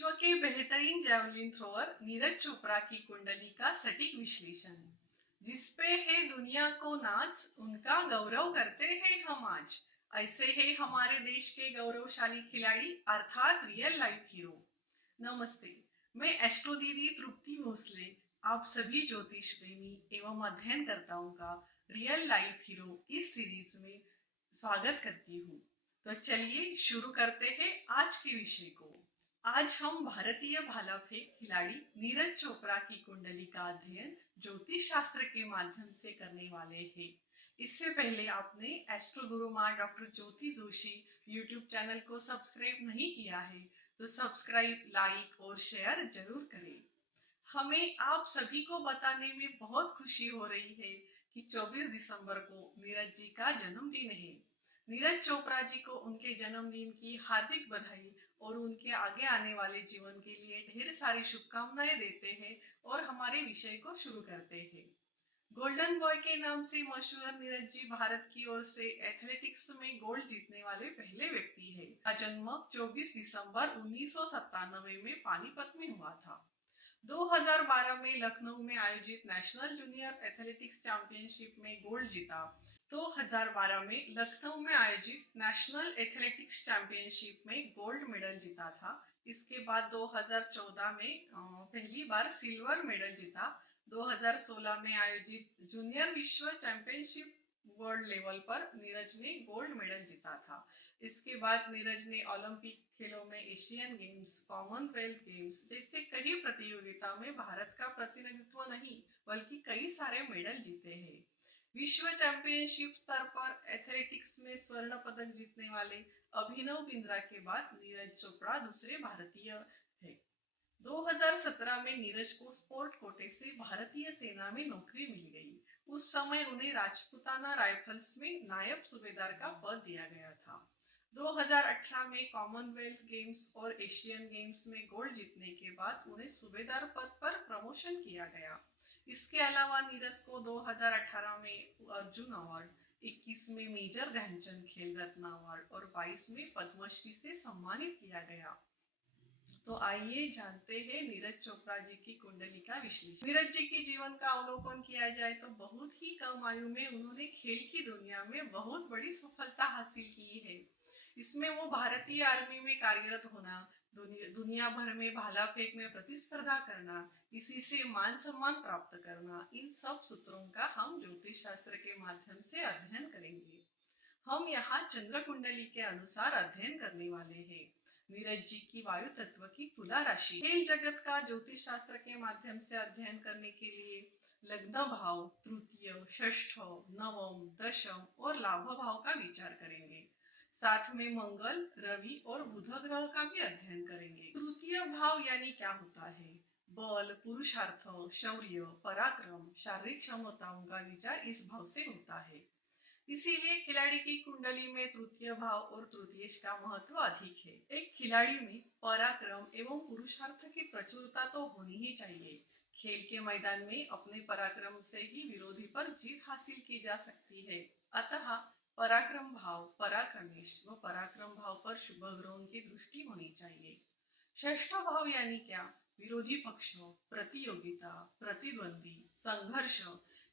विश्व के बेहतरीन जैवलिन थ्रोअर नीरज चोपड़ा की कुंडली का सटीक विश्लेषण, जिसपे है दुनिया को नाच, उनका गौरव करते हैं हम आज। ऐसे है हमारे देश के गौरवशाली खिलाड़ी अर्थात रियल लाइफ हीरो। नमस्ते, मैं एस्ट्रो दीदी तृप्ति भोसले आप सभी ज्योतिष प्रेमी एवं अध्ययनकर्ताओं का रियल लाइफ हीरो इस सीरीज में स्वागत करती हूँ। तो चलिए शुरू करते हैं आज के विषय को। आज हम भारतीय भाला फेंक खिलाड़ी नीरज चोपड़ा की कुंडली का अध्ययन ज्योतिष शास्त्र के माध्यम से करने वाले हैं। इससे पहले आपने एस्ट्रो गुरु माँ डॉक्टर ज्योति जोशी यूट्यूब चैनल को सब्सक्राइब नहीं किया है तो सब्सक्राइब, लाइक और शेयर जरूर करें। हमें आप सभी को बताने में बहुत खुशी हो रही है कि 24 दिसंबर को नीरज जी का जन्मदिन है। नीरज चोपड़ा जी को उनके जन्मदिन की हार्दिक बधाई और उनके आगे आने वाले जीवन के लिए ढेर सारी शुभकामनाएं देते हैं और हमारे विषय को शुरू करते हैं। गोल्डन बॉय के नाम से मशहूर नीरज जी भारत की ओर से एथलेटिक्स में गोल्ड जीतने वाले पहले व्यक्ति है। का जन्म 24 दिसंबर 1997 में पानीपत में हुआ था। 2012 में लखनऊ में आयोजित नेशनल जूनियर एथलेटिक्स चैंपियनशिप में गोल्ड जीता। 2012 में लखनऊ में आयोजित नेशनल एथलेटिक्स चैंपियनशिप में गोल्ड मेडल जीता था। इसके बाद 2014 में पहली बार सिल्वर मेडल जीता। 2016 में आयोजित जूनियर विश्व चैंपियनशिप वर्ल्ड लेवल पर नीरज ने गोल्ड मेडल जीता था। इसके बाद नीरज ने ओलंपिक खेलों में एशियन गेम्स, कॉमनवेल्थ गेम्स जैसे कई प्रतियोगिता में भारत का प्रतिनिधित्व नहीं बल्कि कई सारे मेडल जीते हैं। विश्व चैंपियनशिप स्तर पर एथलेटिक्स में स्वर्ण पदक जीतने वाले अभिनव बिंद्रा के बाद नीरज चोपड़ा दूसरे भारतीय है। 2017 में नीरज को स्पोर्ट कोटे से भारतीय सेना में नौकरी मिल गई। उस समय उन्हें राजपुताना राइफल्स में नायब सूबेदार का पद दिया गया था। 2018 में कॉमनवेल्थ गेम्स और एशियन गेम्स में गोल्ड जीतने के बाद उन्हें सूबेदार पद पर प्रमोशन किया गया। इसके अलावा नीरज को 2018 में अर्जुन अवार्ड, 21 में मेजर ध्यानचंद खेल रत्न अवार्ड और 22 में पद्मश्री से सम्मानित किया गया। तो आइए जानते हैं नीरज चोपड़ा जी की कुंडली का विश्लेषण। नीरज जी के जीवन का अवलोकन किया जाए तो बहुत ही कम आयु में उन्होंने खेल की दुनिया में बहुत बड़ी सफलता हासिल की है। इसमें वो भारतीय आर्मी में कार्यरत होना, दुनिया भर में भाला फेंक में प्रतिस्पर्धा करना, इसी से मान सम्मान प्राप्त करना, इन सब सूत्रों का हम ज्योतिष शास्त्र के माध्यम से अध्ययन करेंगे। हम यहाँ चंद्र कुंडली के अनुसार अध्ययन करने वाले हैं। नीरज जी की वायु तत्व की तुला राशि। खेल जगत का ज्योतिष शास्त्र के माध्यम से अध्ययन करने के लिए लग्न भाव, तृतीय, षष्ठ, नवम, दशम और लाभ भाव का विचार करेंगे। साथ में मंगल, रवि और बुध ग्रह का भी अध्ययन करेंगे। तृतीय भाव यानी क्या होता है? बल, पुरुषार्थ, शौर्य, पराक्रम, शारीरिक क्षमताओं का विचार इस भाव से होता है। इसीलिए खिलाड़ी की कुंडली में तृतीय भाव और तृतीयेश का महत्व अधिक है। एक खिलाड़ी में पराक्रम एवं पुरुषार्थ की प्रचुरता तो होनी ही चाहिए। खेल के मैदान में अपने पराक्रम से ही विरोधी पर जीत हासिल की जा सकती है। अतः पराक्रम भाव, पराक्रमेश व पराक्रम भाव पर शुभ ग्रहों की दृष्टि होनी चाहिए। षष्ठ भाव यानी क्या? विरोधी पक्ष, प्रतियोगिता, प्रतिद्वंदी, संघर्ष,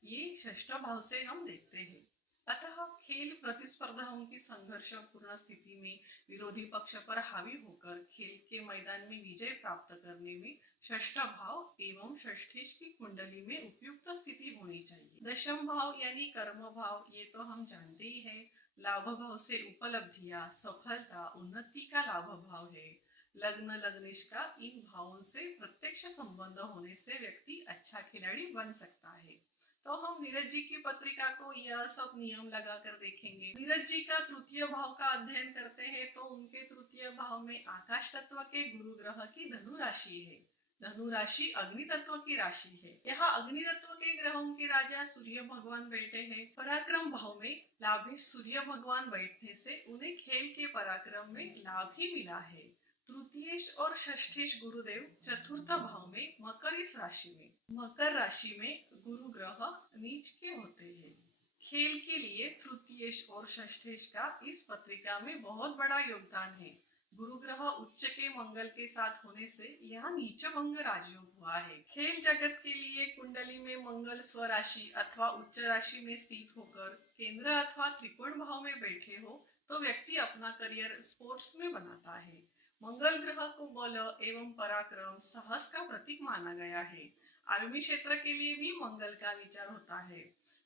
ये षष्ठ भाव से हम देखते हैं। अतः खेल प्रतिस्पर्धाओं की संघर्षपूर्ण स्थिति में विरोधी पक्ष पर हावी होकर खेल के मैदान में विजय प्राप्त करने में षष्ठ भाव एवं षष्ठेश की कुंडली में उपयुक्त स्थिति होनी चाहिए। दशम भाव यानी कर्म भाव, ये तो हम जानते ही हैं। लाभ भाव से उपलब्धियां, सफलता, उन्नति का लाभ भाव है। लग्न, लग्नेश का इन भावों से प्रत्यक्ष संबंध होने से व्यक्ति अच्छा खिलाड़ी बन सकता है। तो हम नीरज जी की पत्रिका को यह सब नियम लगाकर देखेंगे। नीरज जी का तृतीय भाव का अध्ययन करते हैं तो उनके तृतीय भाव में आकाश तत्व के गुरु ग्रह की धनु राशि है। धनु राशि अग्नि तत्व की राशि है। यहाँ अग्नि तत्व के ग्रहों के राजा सूर्य भगवान बैठे हैं। पराक्रम भाव में लाभेश सूर्य भगवान बैठने से उन्हें खेल के पराक्रम में लाभ ही मिला है। तृतीयेश और षष्ठेश गुरुदेव चतुर्थ भाव में मकर इस राशि में, मकर राशि में गुरु ग्रह नीच के होते हैं। खेल के लिए तृतीयेश और षष्ठेश का इस पत्रिका में बहुत बड़ा योगदान है। गुरु ग्रह उच्च के मंगल के साथ होने से यहाँ नीच भंग राजयोग हुआ है। खेल जगत के लिए कुंडली में मंगल स्वराशि अथवा उच्च राशि में स्थित होकर केंद्र अथवा त्रिकोण भाव में बैठे हो तो व्यक्ति अपना करियर स्पोर्ट्स में बनाता है। मंगल ग्रह को बल एवं पराक्रम साहस का प्रतीक माना गया है। आर्मी क्षेत्र के लिए भी मंगल का विचार होता है।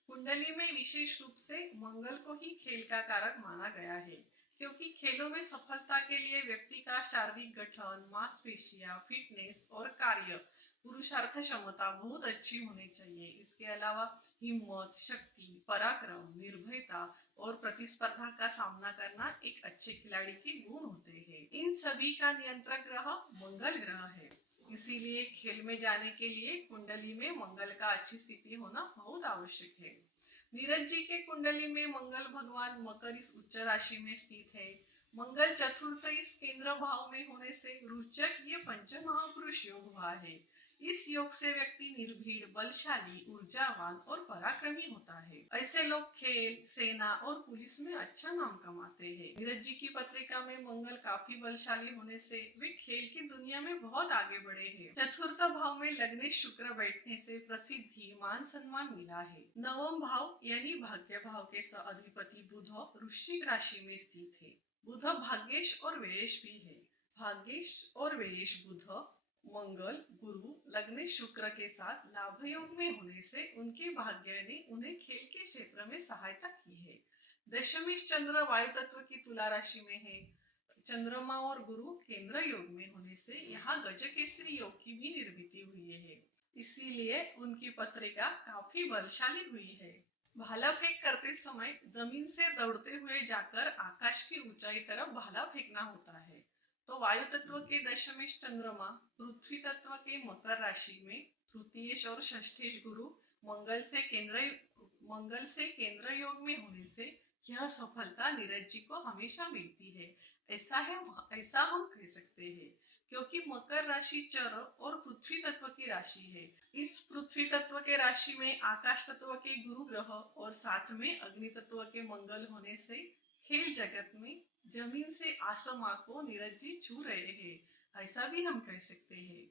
कुंडली में विशेष रूप से मंगल को ही खेल का कारक माना गया है, क्योंकि खेलों में सफलता के लिए व्यक्ति का शारीरिक गठन, मांसपेशियां, फिटनेस और कार्य पुरुषार्थ क्षमता बहुत अच्छी होनी चाहिए। इसके अलावा हिम्मत, शक्ति, पराक्रम, निर्भयता और प्रतिस्पर्धा का सामना करना एक अच्छे खिलाड़ी के गुण होते हैं। इन सभी का नियंत्रक ग्रह मंगल ग्रह है। इसीलिए खेल में जाने के लिए कुंडली में मंगल का अच्छी स्थिति होना बहुत आवश्यक है। नीरज जी के कुंडली में मंगल भगवान मकर इस उच्च राशि में स्थित है। मंगल चतुर्थ इस केंद्र भाव में होने से रोचक ये पंच महापुरुष योग हुआ है। इस योग से व्यक्ति निर्भीड़, बलशाली, ऊर्जावान और पराक्रमी होता है। ऐसे लोग खेल, सेना और पुलिस में अच्छा नाम कमाते हैं। नीरज जी की पत्रिका में मंगल काफी बलशाली होने से वे खेल की दुनिया में बहुत आगे बढ़े हैं। चतुर्थ भाव में लग्नेश शुक्र बैठने से प्रसिद्धि, मान सम्मान मिला है। नवम भाव यानी भाग्य भाव के अधिपति बुध वृश्चिक राशि में स्थित है। बुध भाग्येश और व्ययेश भी है। भाग्येश और व्ययेश बुध, मंगल, गुरु, लग्नेश शुक्र के साथ लाभ योग में होने से उनके भाग्य ने उन्हें खेल के क्षेत्र में सहायता की है। दशमेश चंद्र वायु तत्व की तुला राशि में है। चंद्रमा और गुरु केंद्र योग में होने से यहाँ गजकेसरी योग की भी निर्मिति हुई है। इसीलिए उनकी पत्रिका काफी बलशाली हुई है। भाला फेंक करते समय जमीन से दौड़ते हुए जाकर आकाश की ऊंचाई तरफ भाला फेंकना होता है। तो वायु तत्व के दशमेश चंद्रमा पृथ्वी तत्व के मकर राशि में तृतीयेश और षष्ठेश गुरु मंगल से केंद्र योग में होने से यह सफलता नीरज जी को हमेशा मिलती है। ऐसा हम कह सकते हैं, क्योंकि मकर राशि चर और पृथ्वी तत्व की राशि है। इस पृथ्वी तत्व के राशि में आकाश तत्व के गुरु ग्रह और साथ में अग्नि तत्व के मंगल होने से खेल जगत में जमीन से आसमां को नीरज जी छू रहे हैं, ऐसा भी हम कह सकते हैं।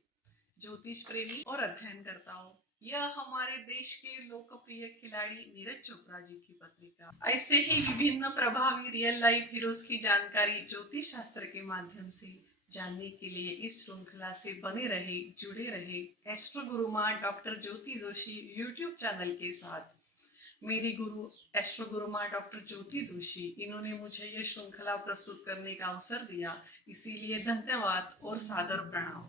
ज्योतिष प्रेमी और अध्ययनकर्ताओं, यह हमारे देश के लोकप्रिय खिलाड़ी नीरज चोपड़ा जी की पत्रिका। ऐसे ही विभिन्न प्रभावी रियल लाइफ हीरोज की जानकारी ज्योतिष शास्त्र के माध्यम से जानने के लिए इस श्रृंखला से बने रहे, जुड़े रहे एस्ट्रो गुरुमा डॉक्टर ज्योति जोशी यूट्यूब चैनल के साथ। मेरी गुरु एस्ट्रो गुरुमा डॉक्टर ज्योति जोशी, इन्होंने मुझे ये श्रृंखला प्रस्तुत करने का अवसर दिया, इसीलिए धन्यवाद और सादर प्रणाम।